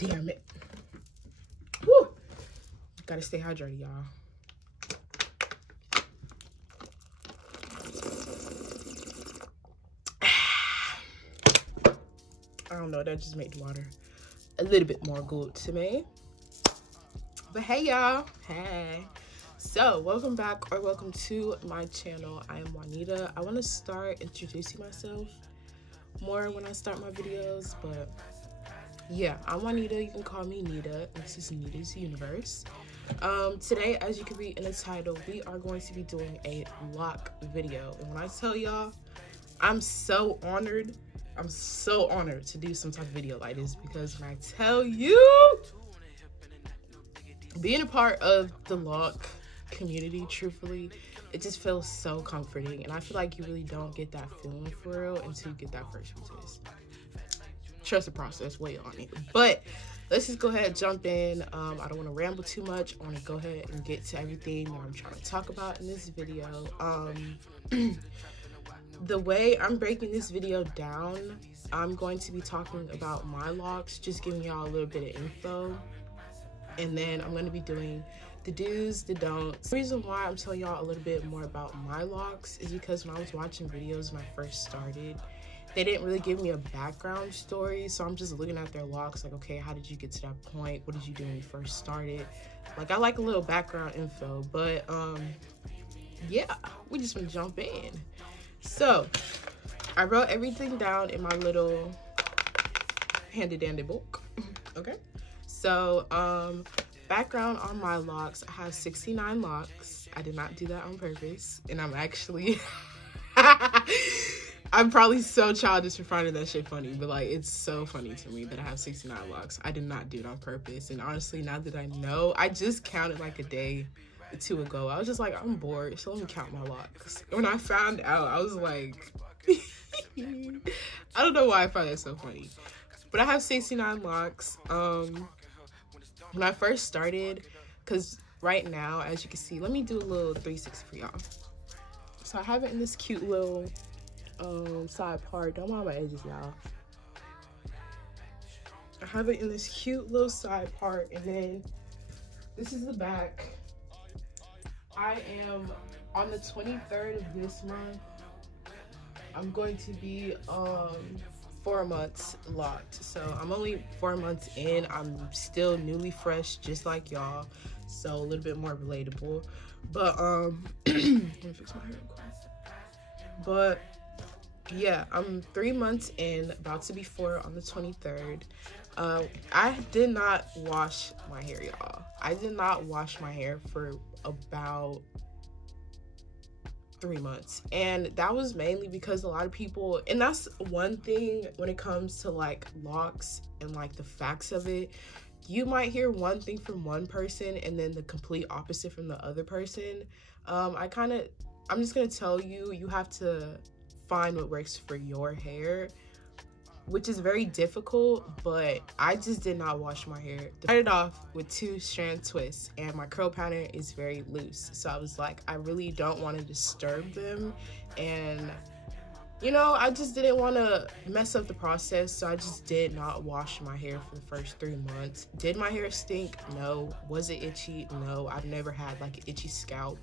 damn it. Woo! Gotta stay hydrated, y'all. I don't know, that just made the water a little bit more good to me. But hey, y'all. Hey. So, welcome back or welcome to my channel. I am Juanita. I want to start introducing myself more when I start my videos, but yeah, I'm Juanita. You can call me Nita. This is Nita's Universe. Today, as you can read in the title, we are going to be doing a lock video. And when I tell y'all, I'm so honored to do some type of video like this, because when I tell you, being a part of the lock community, truthfully, it just feels so comforting, and I feel like you really don't get that feeling for real until you get that first test. Trust the process, wait on it. But let's just go ahead and jump in. I don't want to ramble too much. I want to go ahead and get to everything that I'm trying to talk about in this video. The way I'm breaking this video down, I'm going to be talking about my locks, just giving y'all a little bit of info, and then I'm going to be doing the do's, the don'ts. The reason why I'm telling y'all a little bit more about my locks is because when I was watching videos when I first started, they didn't really give me a background story, so I'm just looking at their locks like, okay, how did you get to that point? What did you do when you first started? Like, I like a little background info, but yeah, we just gonna jump in. So I wrote everything down in my little handy dandy book. Okay, so background on my locks, I have 69 locks. I did not do that on purpose, and I'm actually I'm probably so childish for finding that shit funny, but like, it's so funny to me that I have 69 locks. I did not do it on purpose, and honestly, now that I know, I just counted like a day or two ago. I was just like, I'm bored, so let me count my locks. When I found out, I was like, I don't know why I find that so funny, but I have 69 locks. When I first started, because right now, as you can see, let me do a little 360 for y'all. So I have it in this cute little side part. Don't mind my edges, y'all. I have it in this cute little side part, and then this is the back. I am on the 23rd of this month. I'm going to be 4 months locked, so I'm only 4 months in. I'm still newly fresh, just like y'all, so a little bit more relatable. But let me fix my hair real quick. But yeah, I'm 3 months in, about to be 4 on the 23rd. I did not wash my hair, y'all. I did not wash my hair for about 3 months, and that was mainly because a lot of people, and that's one thing when it comes to like locks and like the facts of it, you might hear one thing from one person and then the complete opposite from the other person. I'm just gonna tell you, you have to find what works for your hair, which is very difficult, but I just did not wash my hair. I started off with 2 strand twists, and my curl pattern is very loose, so I was like, I really don't want to disturb them, and you know, I just didn't want to mess up the process, so I just did not wash my hair for the first 3 months. Did my hair stink? No. Was it itchy? No. I've never had like an itchy scalp.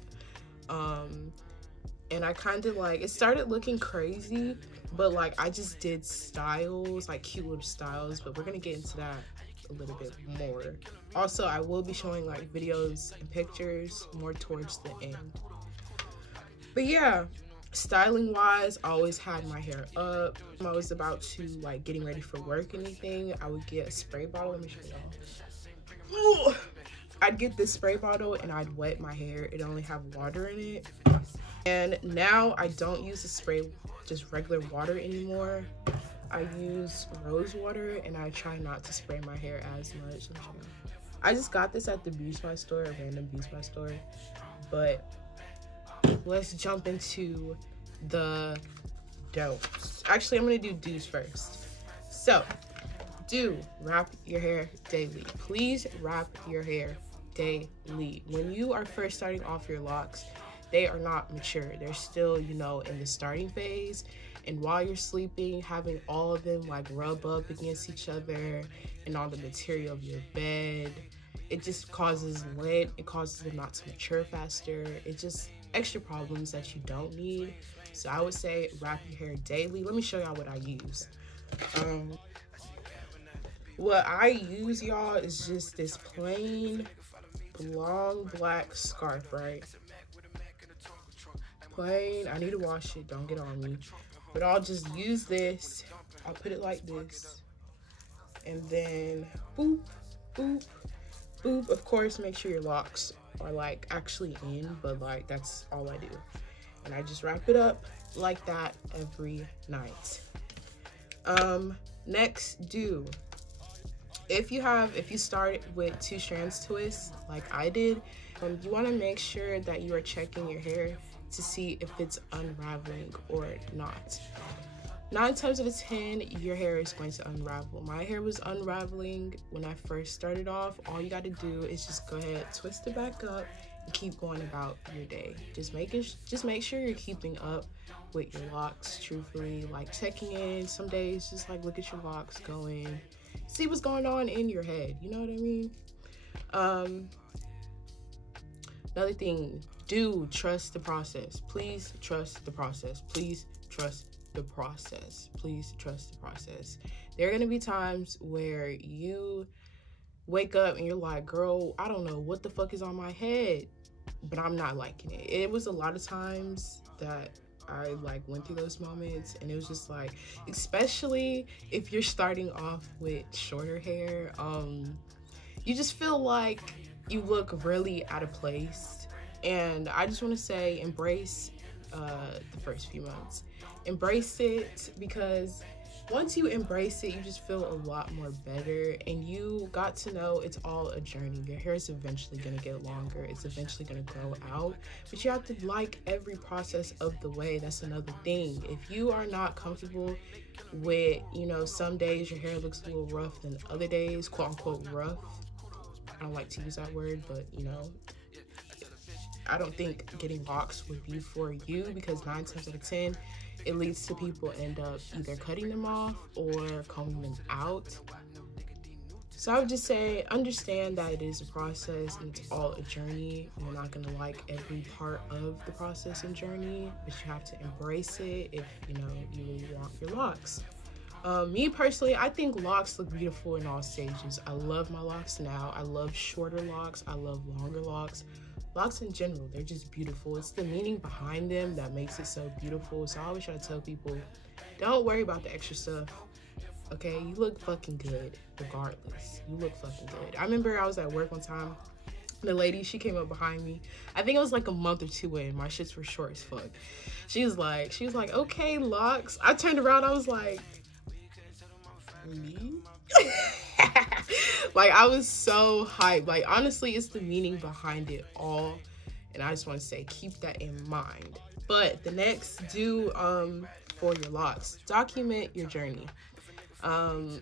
And I kind of like, it started looking crazy, but like I just did styles, like cute little styles, but we're gonna get into that a little bit more. Also, I will be showing like videos and pictures more towards the end. But yeah, styling wise, I always had my hair up. When I was about to like getting ready for work or anything, I would get a spray bottle. Let me show y'all. I'd get this spray bottle and I'd wet my hair. It only have water in it. And now I don't use the spray, just regular water anymore. I use rose water, and I try not to spray my hair as much. I just got this at the Beauty Supply store, a random Beauty Supply store. But let's jump into the don'ts. Actually, I'm gonna do do's first. So, do wrap your hair daily. Please wrap your hair daily. When you are first starting off your locks, they are not mature. They're still, you know, in the starting phase. and while you're sleeping, having all of them like rub up against each other and on the material of your bed, it just causes lint. It causes them not to mature faster. It just extra problems that you don't need. So I would say wrap your hair daily. Let me show y'all what I use. What I use, y'all, is just this plain long black scarf, right? Plain. I need to wash it, don't get on me, but I'll just use this. I'll put it like this, and then boop, boop, boop. Of course, make sure your locks are like actually in, but like that's all I do. And I just wrap it up like that every night. Next, if you start with 2 strands twist like I did, you want to make sure that you are checking your hair to see if it's unraveling or not. 9 times out of 10, your hair is going to unravel. My hair was unraveling when I first started off. All you got to do is just go ahead, twist it back up, and keep going about your day. Just make sure you're keeping up with your locks, truthfully, like checking in. Some days, just like look at your locks, go in, see what's going on in your head. You know what I mean? Another thing, do trust the process. Please trust the process. Please trust the process. Please trust the process. There are gonna be times where you wake up and you're like, girl, I don't know what the fuck is on my head, but I'm not liking it. It was a lot of times that I like went through those moments, and it was just like, especially if you're starting off with shorter hair, you just feel like you look really out of place. And I just want to say, embrace the first few months. Embrace it, because once you embrace it, you just feel a lot more better, and you got to know it's all a journey. Your hair is eventually going to get longer. It's eventually going to grow out, but you have to like every process of the way. That's another thing. If you are not comfortable with, you know, some days your hair looks a little rough than other days, quote unquote rough. I don't like to use that word, but you know, I don't think getting locks would be for you, because 9 times out of 10, it leads to people end up either cutting them off or combing them out. So I would just say, understand that it is a process and it's all a journey. You're not gonna like every part of the process and journey, but you have to embrace it if, you know, you really want your locks. Me personally, I think locks look beautiful in all stages. I love my locks now. I love shorter locks. I love longer locks. Locks in general, they're just beautiful. It's the meaning behind them that makes it so beautiful. So I always try to tell people, don't worry about the extra stuff, okay? You look fucking good regardless. You look fucking good. I remember I was at work one time, the lady, she came up behind me. I think it was like a month or 2 in. My shits were short as fuck. She was like, okay, locks. I turned around, I was like, me? Like, I was so hyped. Like, honestly, it's the meaning behind it all, and I just want to say, keep that in mind. But the next for your locks, document your journey.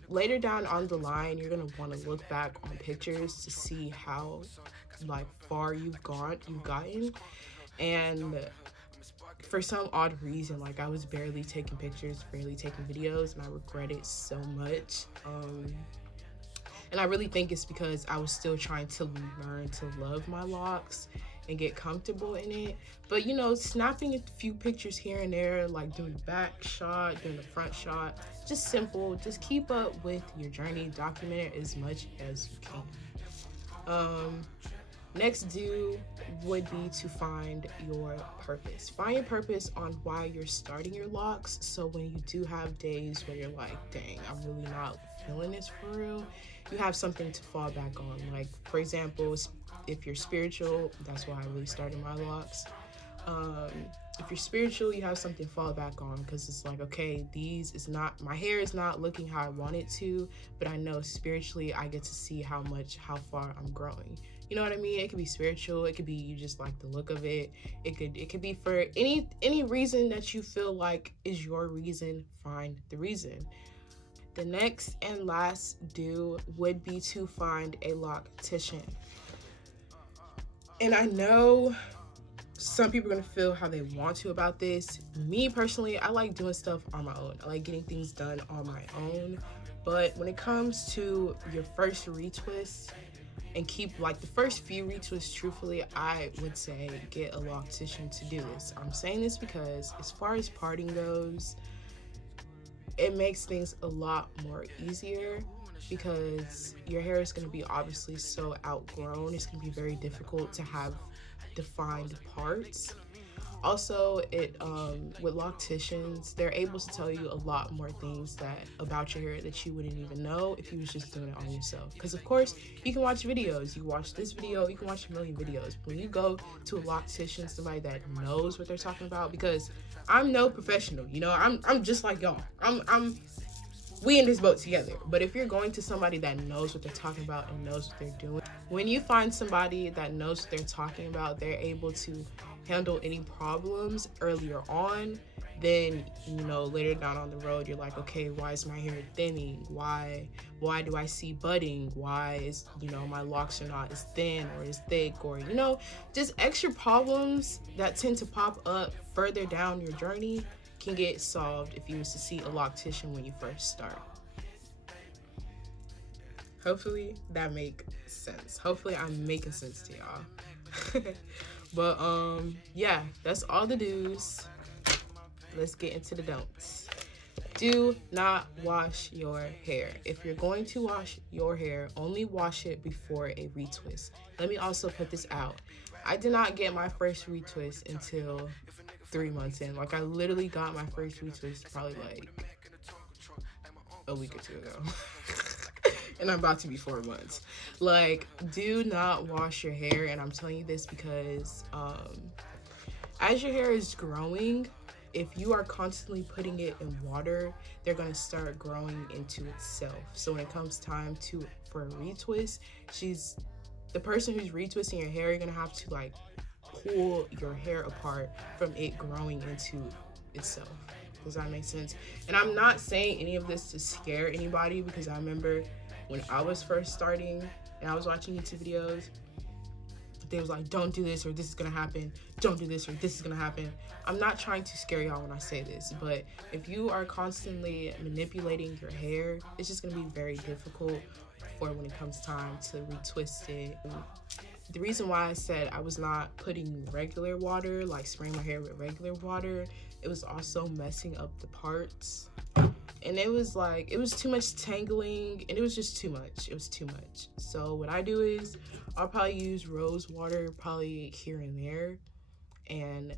Later down on the line, you're gonna want to look back on pictures to see how like far you've gotten, and for some odd reason, like, I was barely taking pictures, barely taking videos, and I regret it so much. And I really think it's because I was still trying to learn to love my locks and get comfortable in it. But, you know, snapping a few pictures here and there, like doing the back shot, doing the front shot, just simple. Just keep up with your journey. Document it as much as you can. Next would be to find your purpose. Find your purpose on why you're starting your locks. So when you do have days where you're like, dang, I'm really not feeling this for real, you have something to fall back on. Like, for example, if you're spiritual, that's why I really started my locks. If you're spiritual, you have something to fall back on, because it's like, okay, my hair is not looking how I want it to, but I know spiritually I get to see how far I'm growing. You know what I mean? It could be spiritual, it could be you just like the look of it. It could be for any reason that you feel like is your reason. Find the reason. The next and last would be to find a loctician. And I know some people are gonna feel how they want to about this. Me personally, I like doing stuff on my own. I like getting things done on my own. But when it comes to your first retwist, and keep like the first few retwists, truthfully, I would say get a loctician to do this. I'm saying this because as far as parting goes, it makes things a lot more easier because your hair is going to be obviously so outgrown. It's going to be very difficult to have defined parts. Also, with locticians, they're able to tell you a lot more things about your hair that you wouldn't even know if you was just doing it on yourself. Because of course, you can watch videos. You watch this video, you can watch a million videos. When you go to a loctician, somebody that knows what they're talking about, because I'm no professional, you know, I'm just like y'all. We in this boat together. But if you're going to somebody that knows what they're talking about and knows what they're doing, when you find somebody that knows what they're talking about, they're able to handle any problems earlier on. Then, you know, later down on the road, you're like, okay, why is my hair thinning? Why do I see budding? Why is, you know, my locks are not as thin or as thick, or, you know, just extra problems that tend to pop up further down your journey can get solved if you was to see a loctician when you first start. Hopefully that makes sense. Hopefully I'm making sense to y'all. But yeah, that's all the do's. Let's get into the don'ts. Do not wash your hair. If you're going to wash your hair, only wash it before a retwist. Let me also put this out. I did not get my first retwist until 3 months in. Like, I literally got my first retwist probably like a week or two ago. And I'm about to be 4 months. Like, do not wash your hair. And I'm telling you this because as your hair is growing, if you are constantly putting it in water, they're going to start growing into itself. So when it comes time for a retwist, the person who's retwisting your hair, you're going to have to like pull your hair apart from it growing into itself. Does that make sense? And I'm not saying any of this to scare anybody, because I remember when I was first starting and I was watching YouTube videos, they was like, don't do this or this is gonna happen. Don't do this or this is gonna happen. I'm not trying to scare y'all when I say this, but if you are constantly manipulating your hair, it's just gonna be very difficult for when it comes time to retwist it. The reason why I said I was not putting regular water, like spraying my hair with regular water, it was also messing up the parts. And it was like, it was too much tangling, and it was just too much. It was too much. So what I do is I'll probably use rose water probably here and there, and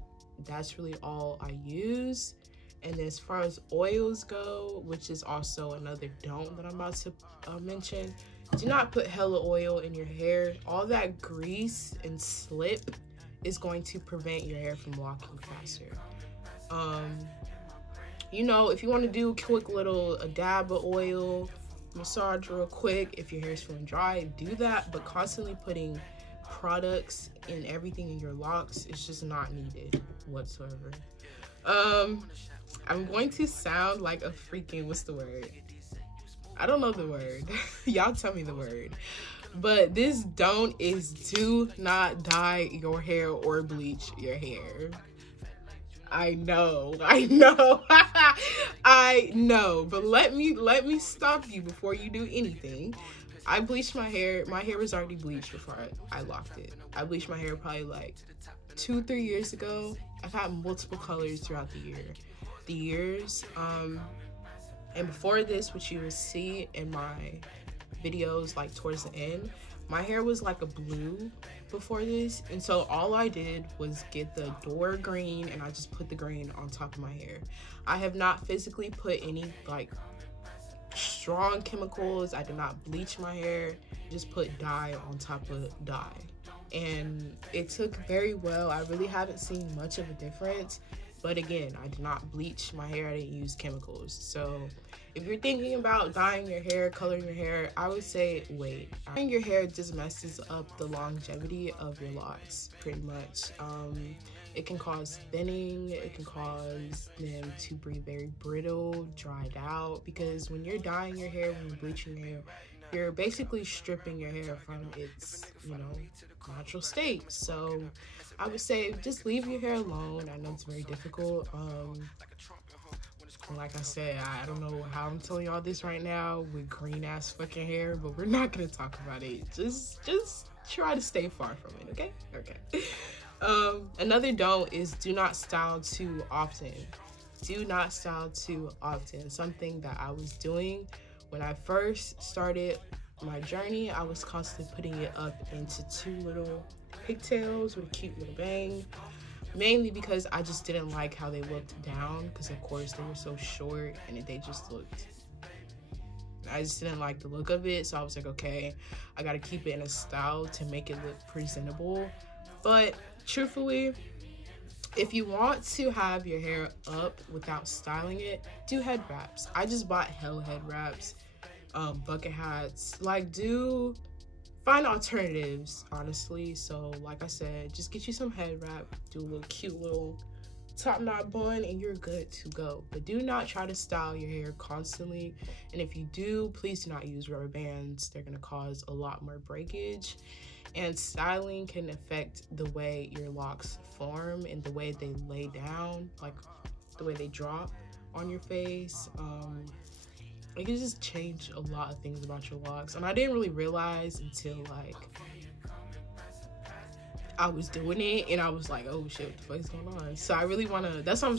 that's really all I use. And as far as oils go, which is also another don't that I'm about to mention, do not put hella oil in your hair. All that grease and slip is going to prevent your hair from locking faster. You know, if you want to do a quick little dab of oil, massage real quick, if your hair's feeling dry, do that. But constantly putting products in everything in your locks is just not needed whatsoever. I'm going to sound like a freaking, what's the word? I don't know the word. Y'all tell me the word. But this don't is do not dye your hair or bleach your hair. I know. I know, but let me stop you before you do anything. I bleached my hair. My hair was already bleached before I locked it. I bleached my hair probably like 2-3 years ago. I've had multiple colors throughout the years. And before this, which you will see in my videos like towards the end, my hair was like a blue before this, and so all I did was get the door green, and I just put the green on top of my hair. I have not physically put any like strong chemicals. I did not bleach my hair, just put dye on top of dye, and it took very well. I really haven't seen much of a difference, but again, I did not bleach my hair. I didn't use chemicals. So if you're thinking about dyeing your hair, coloring your hair, I would say wait. Dyeing your hair just messes up the longevity of your locks pretty much. It can cause thinning. It can cause them to be very brittle, dried out, because when you're dyeing your hair, when you're bleaching your hair, you're basically stripping your hair from its, you know, natural state. So I would say just leave your hair alone. I know it's very difficult. Like I said, I don't know how I'm telling y'all this right now with green ass fucking hair, but we're not gonna talk about it. Just try to stay far from it, okay? Okay. Another don't is do not style too often. Do not style too often. Something that I was doing when I first started my journey, I was constantly putting it up into two little pigtails with a cute little bang. Mainly because I just didn't like how they looked down, because of course they were so short and they just looked, I just didn't like the look of it. So I was like, okay, I gotta keep it in a style to make it look presentable. But truthfully, if you want to have your hair up without styling it, do head wraps. I just bought hell head wraps, bucket hats. Like, find alternatives, honestly. So like I said, just get you some head wrap, do a little cute little top knot bun, and you're good to go. But do not try to style your hair constantly, and if you do, please do not use rubber bands. They're gonna cause a lot more breakage, and styling can affect the way your locks form and the way they lay down, like the way they drop on your face. It can just change a lot of things about your locks, and I didn't really realize until like I was doing it and I was like, oh shit, what the fuck is going on? So I really wanna, that's why I'm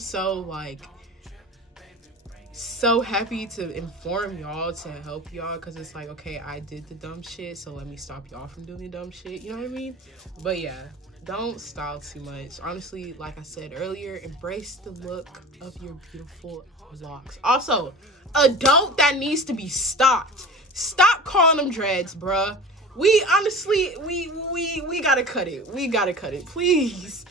so happy to inform y'all, to help y'all, because it's like, okay, I did the dumb shit, so let me stop y'all from doing the dumb shit, you know what I mean? But yeah, don't style too much. Honestly, like I said earlier, embrace the look of your beautiful locks. Also, a don't that needs to be stopped. Stop calling them dreads, bruh. We honestly, we gotta cut it. We gotta cut it. Please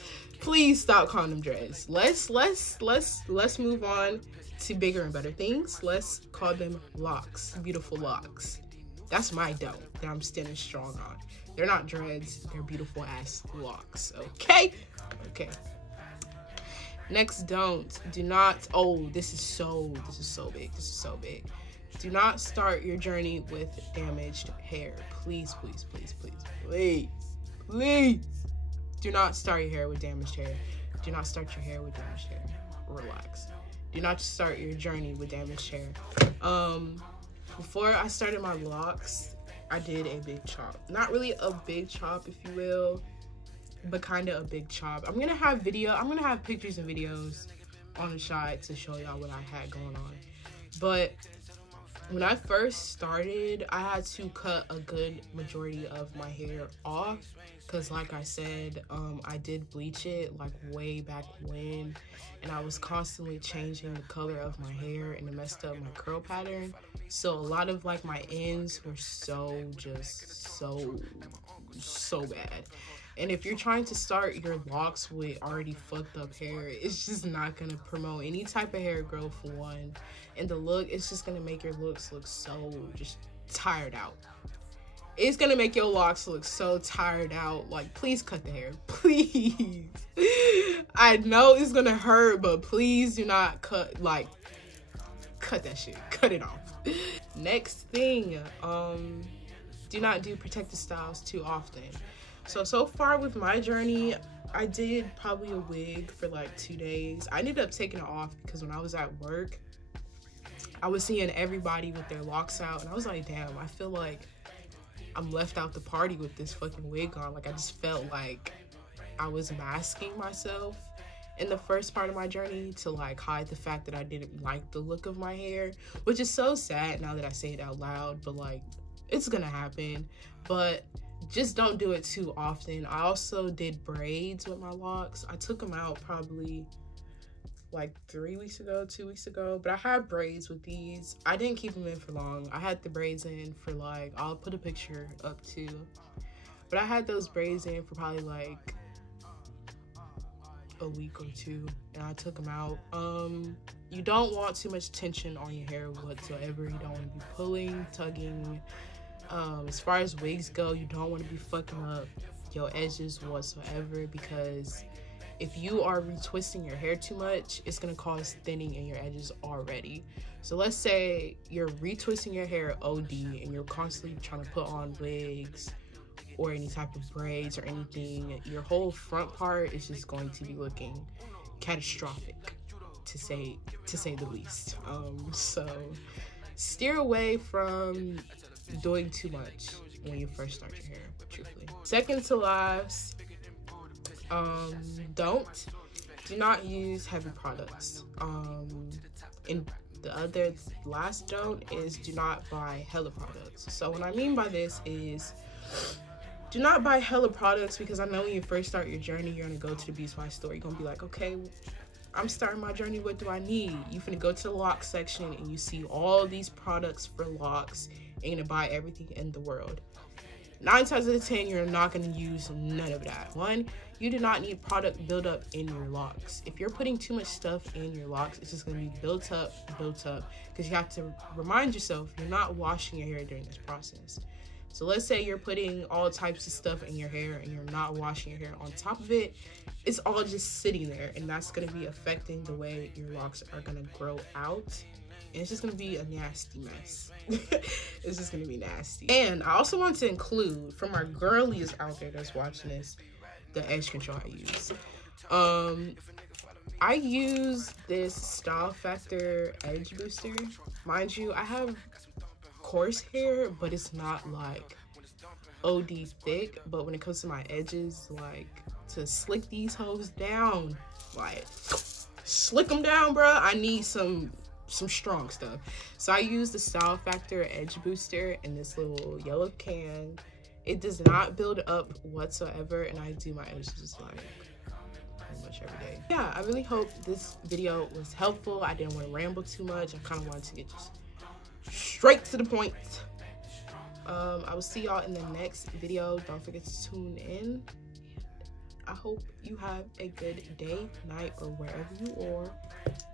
stop calling them dreads. Let's move on to bigger and better things. Let's call them locks. Beautiful locks. That's my don't that I'm standing strong on. They're not dreads. They're beautiful ass locks. Okay. Next don't. Do not. Oh, this is so big. This is so big. Do not start your journey with damaged hair. Please. Do not start your hair with damaged hair. Do not start your hair with damaged hair. Relax. Do not start your journey with damaged hair. Before I started my locks, I did a big chop. Not really a big chop, if you will, but kind of a big chop. I'm gonna have pictures and videos on the side to show y'all what I had going on. But when I first started, I had to cut a good majority of my hair off, because like I said, I did bleach it like way back when, and I was constantly changing the color of my hair, and it messed up my curl pattern. So a lot of like my ends were so bad. And if you're trying to start your locks with already fucked up hair, it's just not gonna promote any type of hair growth, for one. And the look, it's just gonna make your looks look so just tired out. It's gonna make your locks look so tired out. Like, please cut the hair, please. I know it's gonna hurt, but please do not cut that shit. Cut it off. Next thing, do not do protective styles too often. So far with my journey, I did probably a wig for like 2 days. I ended up taking it off because when I was at work, I was seeing everybody with their locks out, and I was like, damn, I feel like I'm left out the party with this fucking wig on. Like, I just felt like I was masking myself in the first part of my journey to like hide the fact that I didn't like the look of my hair, which is so sad now that I say it out loud, but like, it's gonna happen. But just don't do it too often. I also did braids with my locks. I took them out probably like 3 weeks ago, 2 weeks ago, but I had braids with these. I didn't keep them in for long. I had the braids in for like, I'll put a picture up too, but I had those braids in for probably like a week or 2, and I took them out. You don't want too much tension on your hair whatsoever. You don't want to be pulling, tugging. As far as wigs go, you don't want to be fucking up your edges whatsoever, because If you are retwisting your hair too much, it's gonna cause thinning in your edges already. So let's say you're retwisting your hair OD and you're constantly trying to put on wigs or any type of braids or anything. Your whole front part is just going to be looking catastrophic, to say the least. So steer away from doing too much when you first start your hair, truthfully. Second to last, do not use heavy products. And the other last don't is do not buy hella products. So what I mean by this is, do not buy hella products, because I know when you first start your journey, you're gonna go to the Beats by store. You're gonna be like, okay, I'm starting my journey, what do I need? You finna go to the locks section and you see all these products for locks and you're gonna buy everything in the world. 9 times out of 10, you're not gonna use none of that. One, you do not need product buildup in your locks. If you're putting too much stuff in your locks, it's just gonna be built up, because you have to remind yourself you're not washing your hair during this process. So let's say you're putting all types of stuff in your hair and you're not washing your hair on top of it. It's all just sitting there, and that's gonna be affecting the way your locks are gonna grow out. And it's just gonna be a nasty mess. It's just gonna be nasty. And I also want to include, for my girlies out there that's watching this, the edge control I use. I use this Style Factor edge booster. Mind you, I have coarse hair, but it's not like OD thick. But when it comes to my edges, like, to slick these hoes down, like slick them down, bruh, I need some strong stuff. So I use the Style Factor edge booster in this little yellow can. It does not build up whatsoever, and I do my edges like pretty much every day. Yeah, I really hope this video was helpful. I didn't want to ramble too much. I kind of wanted to get just straight to the point. I will see y'all in the next video. Don't forget to tune in. I hope you have a good day, night, or wherever you are,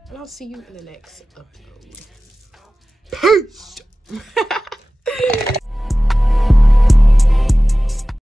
and I'll see you in the next upload.